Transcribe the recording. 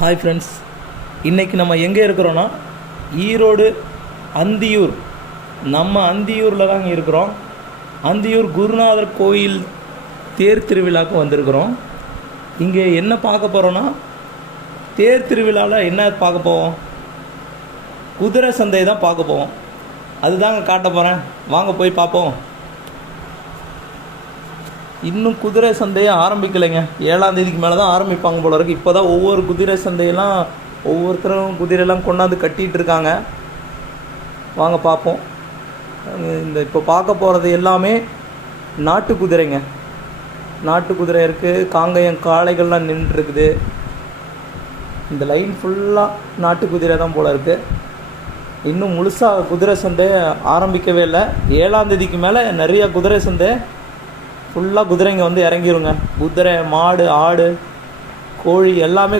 Hi friends, இன்றைக்கி நம்ம எங்கே இருக்கிறோன்னா ஈரோடு அந்தியூர். நம்ம அந்தியூரில் தாங்க இருக்கிறோம். அந்தியூர் குருநாதர் கோயில் தேர் திருவிழாவுக்கு வந்திருக்கிறோம். இங்கே என்ன பார்க்க போகிறோன்னா, தேர் திருவிழாவில் என்ன பார்க்க போவோம், குதிரை சந்தை தான் பார்க்க போவோம். அதுதாங்க காட்ட போகிறேன், வாங்க போய் பார்ப்போம். இன்னும் குதிரை சந்தையை ஆரம்பிக்கலைங்க. 7ஆம் தேதிக்கு மேலே தான் ஆரம்பிப்பாங்க போல இருக்குது. இப்போ தான் ஒவ்வொரு குதிரை சந்தையெல்லாம் ஒவ்வொருத்தரும் குதிரையெல்லாம் கொண்டாந்து கட்டிகிட்டு இருக்காங்க. வாங்க பார்ப்போம். இந்த இப்போ பார்க்க போகிறது எல்லாமே நாட்டு குதிரைங்க. நாட்டு குதிரை இருக்குது, காங்கேயம் காளைகள்லாம் நின்றுருக்குது. இந்த லைன் ஃபுல்லாக நாட்டு குதிரை தான் போல் இருக்குது. இன்னும் முழுசாக குதிரை சந்தை ஆரம்பிக்கவே இல்லை. 7ஆம் தேதிக்கு மேலே நிறையா குதிரை சந்தை ஃபுல்லாக குதிரைங்க வந்து இறங்கிருங்க. குதிரை, மாடு, ஆடு, கோழி எல்லாமே